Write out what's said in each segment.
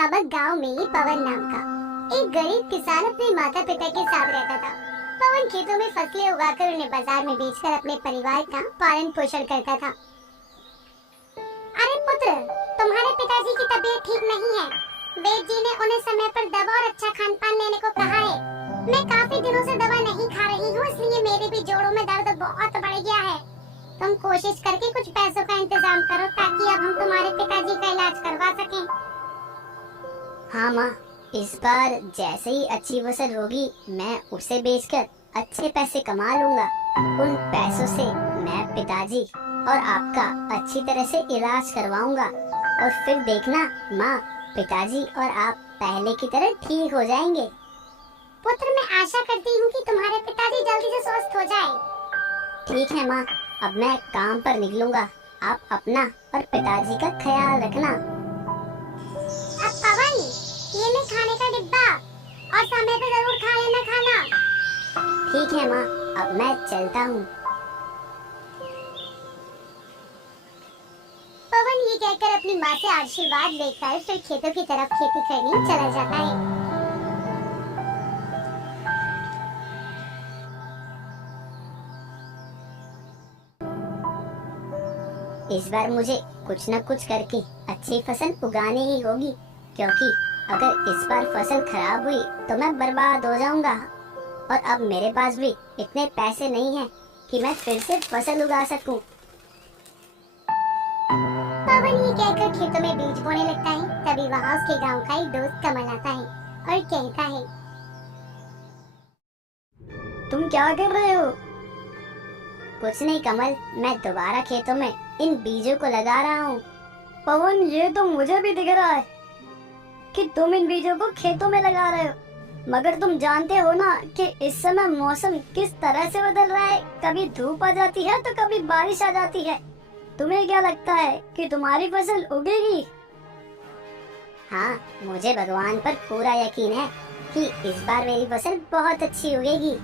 नामक गांव में पवन नाम का एक गरीब किसान अपने माता पिता के साथ रहता था। पवन खेतों में फसलें उगाकर उन्हें बाजार में बेचकर अपने परिवार का पालन पोषण करता था। अरे पुत्र, तुम्हारे पिताजी की तबीयत ठीक नहीं है। वैद्य जी ने उन्हें समय पर दवा और अच्छा खान पान लेने को कहा है। मैं काफी दिनों से दवा नहीं खा रही हूँ, इसलिए मेरे भी जोड़ों में दर्द बहुत बढ़ गया है। तुम कोशिश करके कुछ पैसों का इंतजाम करो ताकि अब हम तुम्हारे पिताजी का इलाज करवा सकें। हाँ माँ, इस बार जैसे ही अच्छी फसल होगी मैं उसे बेचकर अच्छे पैसे कमा लूंगा। उन पैसों से मैं पिताजी और आपका अच्छी तरह से इलाज करवाऊंगा और फिर देखना माँ, पिताजी और आप पहले की तरह ठीक हो जाएंगे। पुत्र, मैं आशा करती हूँ कि तुम्हारे पिताजी जल्दी से स्वस्थ हो जाएं। ठीक है माँ, अब मैं काम पर निकलूंगा। आप अपना और पिताजी का ख्याल रखना। अब पवन, ये ले खाने का डिब्बा और समय पे जरूर खा लेना खाना। ठीक है माँ, अब मैं चलता हूँ। पवन ये कहकर अपनी माँ से आशीर्वाद लेकर फिर खेतों की तरफ खेती करने चला जाता है। इस बार मुझे कुछ न कुछ करके अच्छी फसल उगानी ही होगी, क्योंकि अगर इस बार फसल खराब हुई तो मैं बर्बाद हो जाऊंगा और अब मेरे पास भी इतने पैसे नहीं हैं कि मैं फिर से फसल उगा सकूं। पवन ये कहकर खेतों में बीज बोने लगता है। तभी वहाँ उसके गांव का एक दोस्त कमल आता है और कहता है, तुम क्या कर रहे हो? कुछ नहीं कमल, मैं दोबारा खेतों में इन बीजों को लगा रहा हूँ। पवन, ये तो मुझे भी दिख रहा है कि तुम इन बीजों को खेतों में लगा रहे हो, मगर तुम जानते हो ना कि इस समय मौसम किस तरह से बदल रहा है। कभी धूप आ जाती है तो कभी बारिश आ जाती है। तुम्हें क्या लगता है कि तुम्हारी फसल उगेगी? हाँ, मुझे भगवान पर पूरा यकीन है कि इस बार मेरी फसल बहुत अच्छी उगेगी।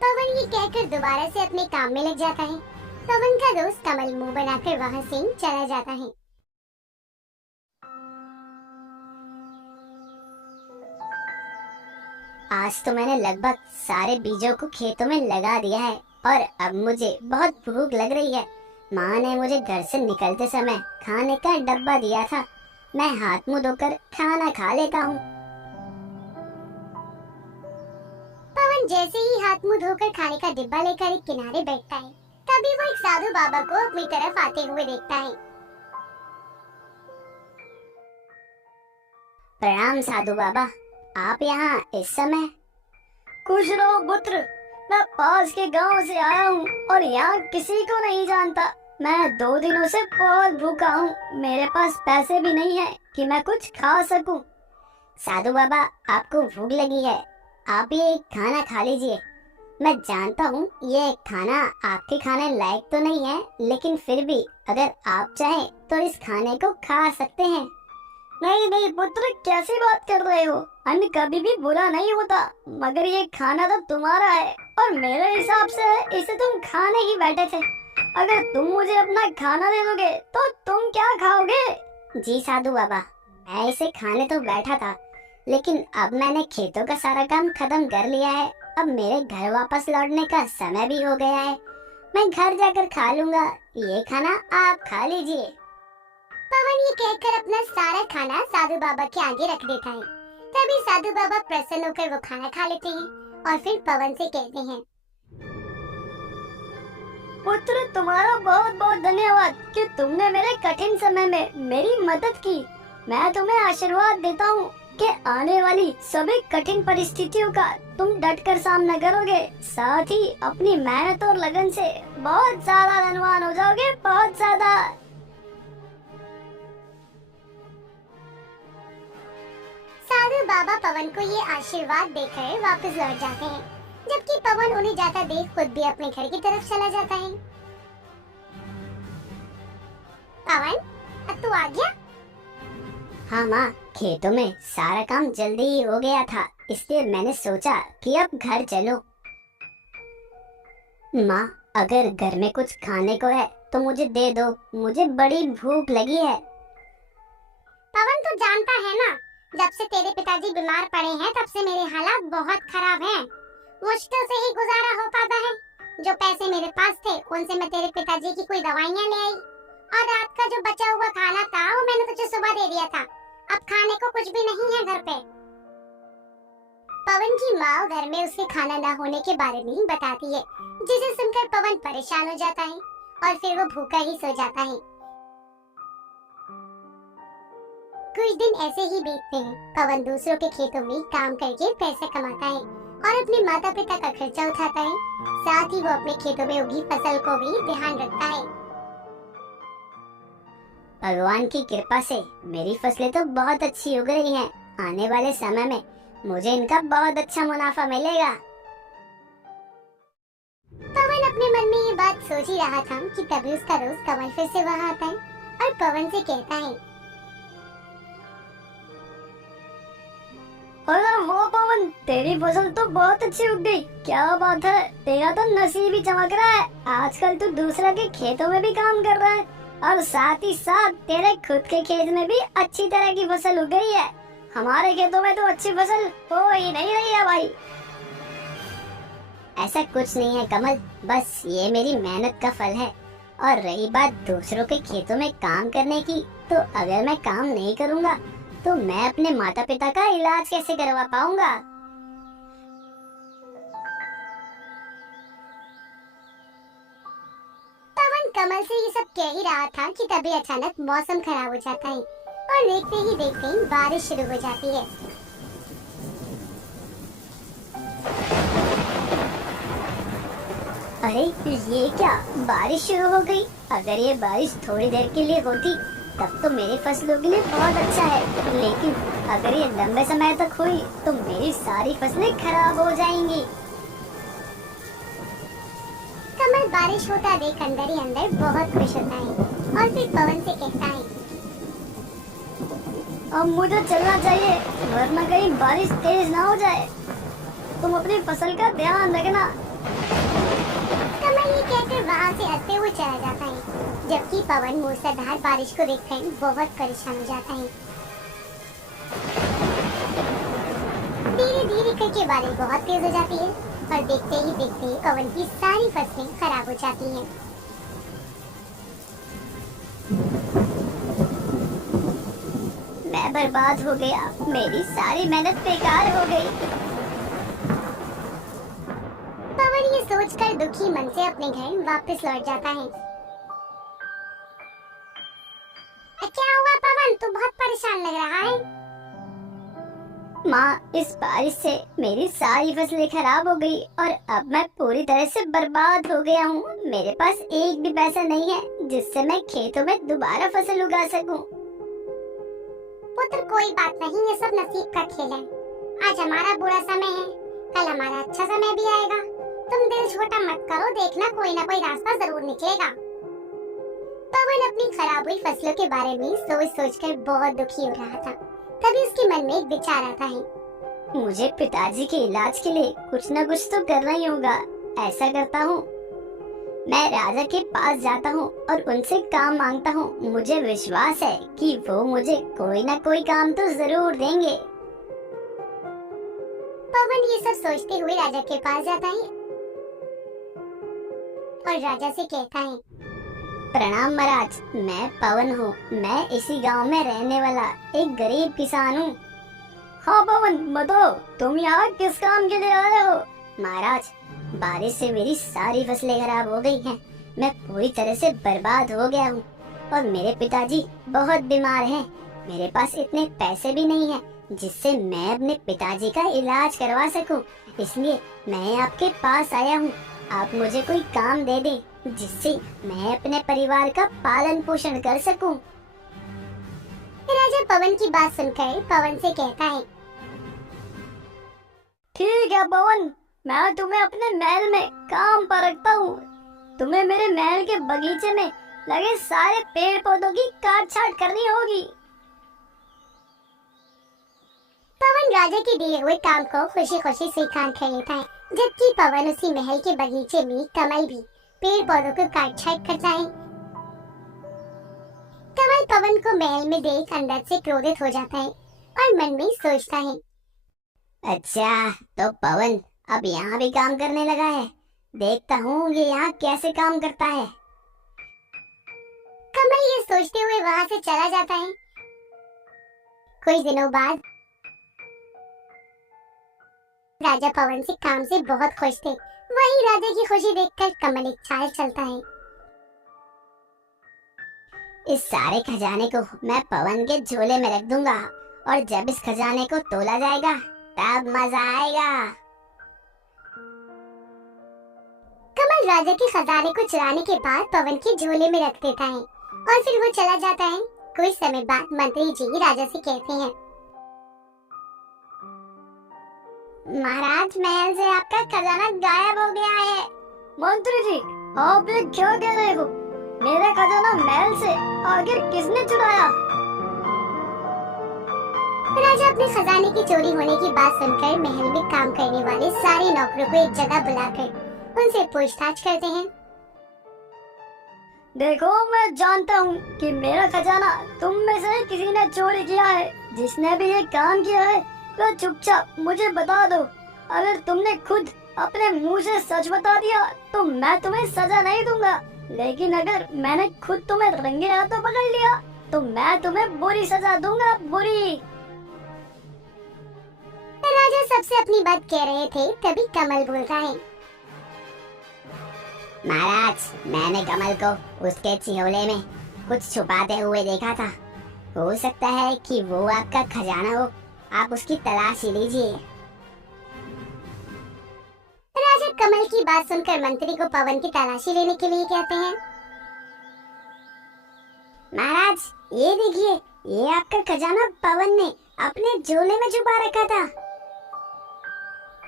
पवन ये कहकर दोबारा से अपने काम में लग जाता है। पवन का दोस्त कमल मुंह बनाकर वहाँ से चला जाता है। आज तो मैंने लगभग सारे बीजों को खेतों में लगा दिया है और अब मुझे बहुत भूख लग रही है। माँ ने मुझे घर से निकलते समय खाने का डब्बा दिया था। मैं हाथ मुंह धोकर खाना खा लेता हूँ। पवन जैसे ही हाथ मुंह धोकर खाने का डिब्बा लेकर एक किनारे बैठता है, तभी वो एक साधु बाबा को अपनी तरफ आते हुए देखता है। प्रणाम साधु बाबा, आप यहाँ इस समय? खुश रहो पुत्र, मैं पास के गांव से आया हूँ और यहाँ किसी को नहीं जानता। मैं 2 दिनों से बहुत भूखा हूँ। मेरे पास पैसे भी नहीं है कि मैं कुछ खा सकूं। साधु बाबा, आपको भूख लगी है, आप ये खाना खा लीजिए। मैं जानता हूँ ये खाना आपके खाने लायक तो नहीं है, लेकिन फिर भी अगर आप चाहें तो इस खाने को खा सकते हैं। नहीं नहीं पुत्र, कैसी बात कर रहे हो? अन्न कभी भी बुरा नहीं होता, मगर ये खाना तो तुम्हारा है और मेरे हिसाब से इसे तुम खाने ही बैठे थे। अगर तुम मुझे अपना खाना दे दोगे तो तुम क्या खाओगे? जी साधु बाबा, मैं इसे खाने तो बैठा था, लेकिन अब मैंने खेतों का सारा काम खत्म कर लिया है। अब मेरे घर वापस लौटने का समय भी हो गया है। मैं घर जाकर खा लूंगा। ये खाना आप खा लीजिए। पवन ये कहकर अपना सारा खाना साधु बाबा के आगे रख देता है। तभी साधु बाबा प्रसन्न होकर वो खाना खा लेते हैं और फिर पवन से कहते हैं, पुत्र, तुम्हारा बहुत बहुत धन्यवाद कि तुमने मेरे कठिन समय में मेरी मदद की। मैं तुम्हें आशीर्वाद देता हूँ कि आने वाली सभी कठिन परिस्थितियों का तुम डटकर सामना करोगे, साथ ही अपनी मेहनत और लगन से बहुत ज्यादा धनवान हो जाओगे, बहुत ज्यादा। साधु बाबा पवन को ये आशीर्वाद देकर वापस लौट जाते हैं, जबकि पवन उन्हें जाता देख खुद भी अपने घर की तरफ चला जाता है। पवन, अब तू आ गया? हाँ माँ, खेतों में सारा काम जल्दी ही हो गया था, इसलिए मैंने सोचा कि अब घर चलो। माँ, अगर घर में कुछ खाने को है तो मुझे दे दो, मुझे बड़ी भूख लगी है। जानता है ना, जब से तेरे पिताजी बीमार पड़े हैं तब से मेरे हालात बहुत खराब हैं। मुश्किल से ही गुजारा हो पाता है। जो पैसे मेरे पास थे उनसे मैं तेरे पिताजी की कोई दवाइयाँ ले आई, और रात का जो बचा हुआ खाना था वो मैंने तुझे सुबह दे दिया था। अब खाने को कुछ भी नहीं है घर पे। पवन की माँ घर में उसके खाना न होने के बारे में बताती है, जिसे सुनकर पवन परेशान हो जाता है और फिर वो भूखा ही सो जाता है। कुछ दिन ऐसे ही बीतते हैं। पवन दूसरों के खेतों में काम करके पैसे कमाता है और अपने माता पिता का खर्चा उठाता है। साथ ही वो अपने खेतों में उगी फसल को भी ध्यान रखता है। भगवान की कृपा से मेरी फसलें तो बहुत अच्छी उग रही हैं। आने वाले समय में मुझे इनका बहुत अच्छा मुनाफा मिलेगा। पवन अपने मन में ये बात सोच ही रहा था कि तभी उसका दोस्त कमल फिर से वहाँ आता है और पवन से कहता है, अरे वो पवन, तेरी फसल तो बहुत अच्छी उग गई। क्या बात है, तेरा तो नसीब ही चमक रहा है। आजकल तू दूसरे के खेतों में भी काम कर रहा है और साथ ही साथ तेरे खुद के खेत में भी अच्छी तरह की फसल उग गई है। हमारे खेतों में तो अच्छी फसल हो ही नहीं रही है भाई। ऐसा कुछ नहीं है कमल, बस ये मेरी मेहनत का फल है। और रही बात दूसरों के खेतों में काम करने की, तो अगर मैं काम नहीं करूँगा तो मैं अपने माता पिता का इलाज कैसे करवा पाऊंगा। पवन कमल से ये सब कह ही रहा था कि तभी अचानक मौसम खराब हो जाता है और देखते ही देखते बारिश शुरू हो जाती है। अरे ये क्या, बारिश शुरू हो गई। अगर ये बारिश थोड़ी देर के लिए होती तब तो मेरी फसलों के लिए बहुत अच्छा है, लेकिन अगर ये लंबे समय तक हुई तो मेरी सारी फसलें खराब हो जाएंगी। कमल बारिश होता देख अंदर ही अंदर बहुत खुश होता है और फिर पवन से कहता है, अब मुझे चलना चाहिए, वरना कहीं बारिश तेज ना हो जाए। तुम अपनी फसल का ध्यान रखना। कमल ये कहकर वहाँ से हंसते हुए चला जाता है, जबकि पवन मूसलाधार बारिश को देखकर बहुत परेशान हो जाता है। धीरे धीरे करके बारिश बहुत तेज हो जाती है और देखते ही देखते पवन की सारी फसलें खराब हो जाती हैं। मैं बर्बाद हो गया, मेरी सारी मेहनत बेकार हो गई। पवन ये सोचकर दुखी मन से अपने घर वापस लौट जाता है। क्या हुआ पवन, तू बहुत परेशान लग रहा है। माँ, इस बारिश से मेरी सारी फसलें खराब हो गई और अब मैं पूरी तरह से बर्बाद हो गया हूँ। मेरे पास एक भी पैसा नहीं है जिससे मैं खेतों में दोबारा फसल उगा सकूं। पुत्र कोई बात नहीं, ये सब नसीब का खेल है। आज हमारा बुरा समय है, कल हमारा अच्छा समय भी आएगा। तुम दिल छोटा मत करो, देखना कोई ना कोई रास्ता जरूर निकलेगा। पवन अपनी खराब हुई फसलों के बारे में सोच सोचकर बहुत दुखी हो रहा था। तभी उसके मन में एक विचार आता है, मुझे पिताजी के इलाज के लिए कुछ न कुछ तो करना ही होगा। ऐसा करता हूँ, मैं राजा के पास जाता हूँ और उनसे काम मांगता हूँ। मुझे विश्वास है कि वो मुझे कोई न कोई काम तो जरूर देंगे। पवन ये सब सोचते हुए राजा के पास जाता है और राजा से कहता है, प्रणाम महाराज, मैं पवन हूँ। मैं इसी गांव में रहने वाला एक गरीब किसान हूँ। हाँ पवन, बताओ तुम यहाँ किस काम के लिए आए हो? महाराज, बारिश से मेरी सारी फसलें खराब हो गई हैं। मैं पूरी तरह से बर्बाद हो गया हूँ और मेरे पिताजी बहुत बीमार हैं। मेरे पास इतने पैसे भी नहीं हैं जिससे मैं अपने पिताजी का इलाज करवा सकूं। इसलिए मैं आपके पास आया हूँ। आप मुझे कोई काम दे दें जिससे मैं अपने परिवार का पालन पोषण कर सकूं। राजा पवन की बात सुनकर पवन से कहता है, ठीक है पवन, मैं तुम्हें अपने महल में काम पर रखता हूँ। तुम्हें मेरे महल के बगीचे में लगे सारे पेड़ पौधों की काट छाट करनी होगी। पवन राजा के दिए हुए काम को खुशी खुशी स्वीकार कर लेता है, जबकि पवन उसी महल के बगीचे में कमल भी पेड़ पौधों को काट छाट करता है। कमल पवन को महल में देख अंदर से क्रोधित हो जाता है और मन में सोचता है, अच्छा तो पवन अब यहाँ भी काम करने लगा है। देखता हूँ ये यहाँ कैसे काम करता है। कमल ये सोचते हुए वहाँ से चला जाता है। कुछ दिनों बाद राजा पवन से काम से बहुत खुश थे। वही राजा की खुशी देखकर कमल एक चाल चलता है। इस सारे खजाने को मैं पवन के झोले में रख दूंगा और जब इस खजाने को तोला जाएगा तब मजा आएगा। कमल राजा के खजाने को चुराने के बाद पवन के झोले में रख देता है और फिर वो चला जाता है। कुछ समय बाद मंत्री जी राजा से कहते हैं, महाराज महल से आपका खजाना गायब हो गया है। मंत्री जी, आप ये क्या कह रहे हो? मेरा खजाना महल से आखिर किसने चुराया? राजा अपने खजाने की चोरी होने की बात सुनकर महल में काम करने वाले सारे नौकरों को एक जगह बुलाकर उनसे पूछताछ करते हैं। देखो, मैं जानता हूँ कि मेरा खजाना तुम में से किसी ने चोरी किया है। जिसने भी ये काम किया है वह चुपचाप मुझे बता दो। अगर तुमने खुद अपने मुंह से सच बता दिया तो मैं तुम्हें सजा नहीं दूंगा, लेकिन अगर मैंने खुद तुम्हें रंगे हाथों पकड़ लिया तो मैं तुम्हें बुरी सजा दूंगा, बुरी। राजा सबसे अपनी बात कह रहे थे, तभी कमल बोलता है, महाराज मैंने कमल को उसके झोले में कुछ छुपाते हुए देखा था। हो सकता है कि वो आपका खजाना हो, आप उसकी तलाशी लीजिए। राजा कमल की बात सुनकर मंत्री को पवन की तलाशी लेने के लिए कहते हैं। महाराज ये देखिए, ये आपका खजाना पवन ने अपने झोले में छुपा रखा था।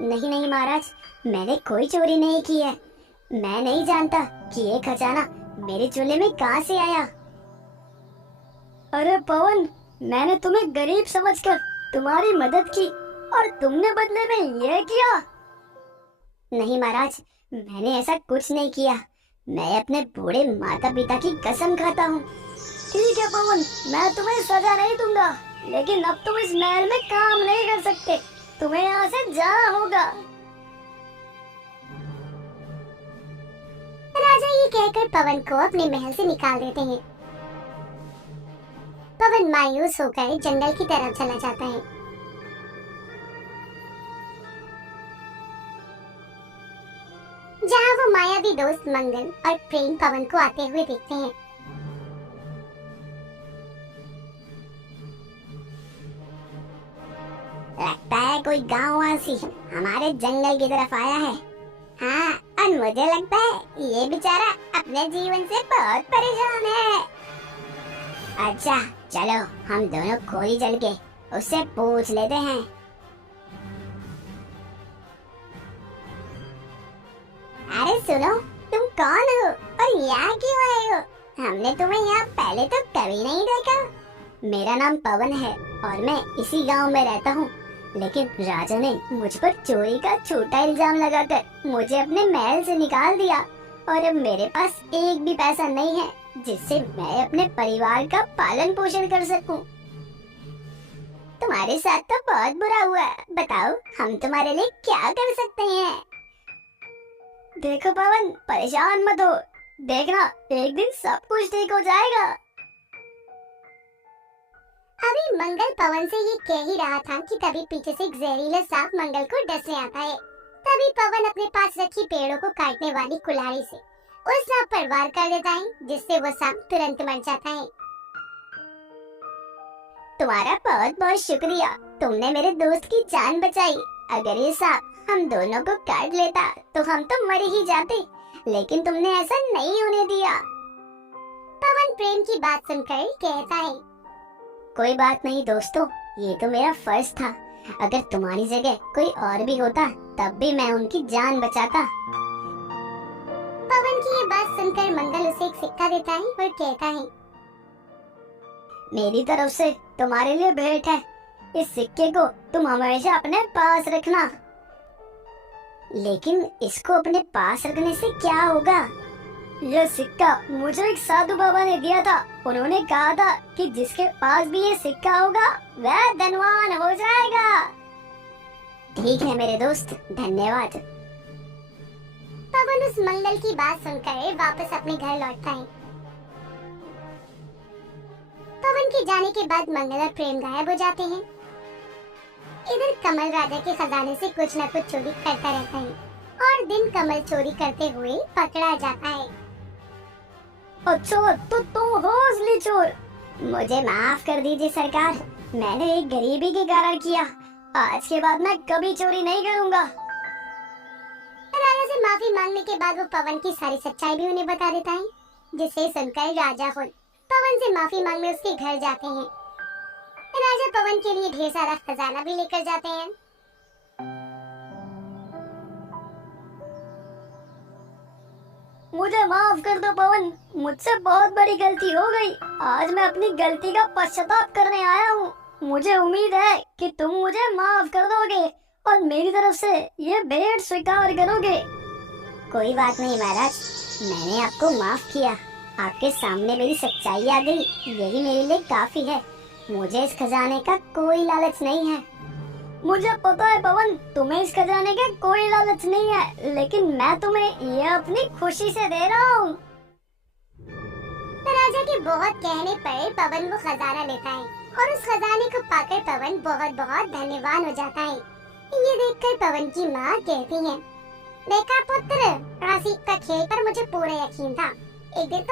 नहीं नहीं महाराज, मैंने कोई चोरी नहीं की है। मैं नहीं जानता कि ये खजाना मेरे झोले में कहाँ से आया। अरे पवन, मैंने तुम्हें गरीब समझकर तुम्हारी मदद की और तुमने बदले में यह किया। नहीं महाराज, मैंने ऐसा कुछ नहीं किया। मैं अपने बूढ़े माता पिता की कसम खाता हूँ। ठीक है पवन, मैं तुम्हें सजा नहीं दूंगा, लेकिन अब तुम इस महल में काम नहीं कर सकते। तुम्हें यहाँ से जाना होगा। राजा ये कहकर पवन को अपने महल से निकाल देते हैं। पवन मायूस होकर जंगल की तरफ चला जाता है। जहाँ वो मायावी दोस्त मंगल और प्रेम पवन को आते हुए देखते हैं। लगता है कोई गांववासी हमारे जंगल की तरफ आया है। हाँ, और मुझे लगता है ये बेचारा अपने जीवन से बहुत परेशान है। अच्छा चलो, हम दोनों खोरी चल के उससे पूछ लेते हैं। अरे सुनो, तुम कौन हो और यहाँ क्यों आए हो? हमने तुम्हें यहाँ पहले तो कभी नहीं देखा। मेरा नाम पवन है और मैं इसी गांव में रहता हूँ, लेकिन राजा ने मुझ पर चोरी का छोटा इल्जाम लगाकर मुझे अपने महल से निकाल दिया और अब मेरे पास एक भी पैसा नहीं है जिससे मैं अपने परिवार का पालन पोषण कर सकूं। तुम्हारे साथ तो बहुत बुरा हुआ। बताओ, हम तुम्हारे लिए क्या कर सकते हैं? देखो पवन, परेशान मत हो। देखना, एक दिन सब कुछ ठीक हो जाएगा। अभी मंगल पवन से ये कह ही रहा था कि तभी पीछे से एक जहरीला सांप मंगल को डसने आता है। तभी पवन अपने पास रखी पेड़ों को काटने वाली कुल्हाड़ी से उस सांप पर वार कर देता है, जिससे वो सांप तुरंत मर जाता है। तुम्हारा बहुत बहुत शुक्रिया, तुमने मेरे दोस्त की जान बचाई। अगर ये सांप हम दोनों को काट लेता तो हम तो मर ही जाते, लेकिन तुमने ऐसा नहीं होने दिया। पवन प्रेम की बात सुनकर कहता है, कोई बात नहीं दोस्तों, ये तो मेरा फर्ज था। अगर तुम्हारी जगह कोई और भी होता तब भी मैं उनकी जान बचाता। पवन की ये बात सुनकर मंगल उसे एक सिक्का देता है और कहता है, मेरी तरफ से तुम्हारे लिए भेंट है। इस सिक्के को तुम हमेशा अपने पास रखना। लेकिन इसको अपने पास रखने से क्या होगा? यह सिक्का मुझे एक साधु बाबा ने दिया था। उन्होंने कहा था कि जिसके पास भी ये सिक्का होगा वह धनवान हो जाएगा। ठीक है मेरे दोस्त, धन्यवाद। पवन उस मंगल की बात सुनकर वापस अपने घर लौटता है। पवन के जाने के बाद मंगल और प्रेम गायब हो जाते हैं। इधर कमल राजा के खजाने से कुछ न कुछ चोरी करता रहता है और दिन कमल चोरी करते हुए पकड़ा जाता है। अच्छा तो तुम हो असली चोर। मुझे माफ कर दीजिए सरकार, मैंने एक गरीबी के कारण किया। आज के बाद मैं कभी चोरी नहीं करूँगा। राजा से माफी मांगने के बाद वो पवन की सारी सच्चाई भी उन्हें बता देता है, जिसे सुनकर राजा खुद पवन से माफी मांगने उसके घर जाते हैं। राजा पवन के लिए ढेर सारा खजाना भी लेकर जाते हैं। मुझे माफ कर दो पवन, मुझसे बहुत बड़ी गलती हो गई। आज मैं अपनी गलती का पश्चाताप करने आया हूँ। मुझे उम्मीद है कि तुम मुझे माफ कर दोगे और मेरी तरफ से ये भेंट स्वीकार करोगे। कोई बात नहीं महाराज, मैंने आपको माफ किया। आपके सामने मेरी सच्चाई आ गई, यही मेरे लिए काफी है। मुझे इस खजाने का कोई लालच नहीं है। मुझे पता है पवन, तुम्हें इस खजाने का कोई लालच नहीं है, लेकिन मैं तुम्हें ये अपनी खुशी से दे रहा हूँ। राजा के बहुत कहने पर पवन वो खजाना लेता है और उस खजाने को पाकर पवन बहुत बहुत धन्यवान हो जाता है। ये देखकर पवन की माँ कहती है, देखा पुत्र, राशि का खेल पर मुझे पूरा यकीन था। एक दिन तो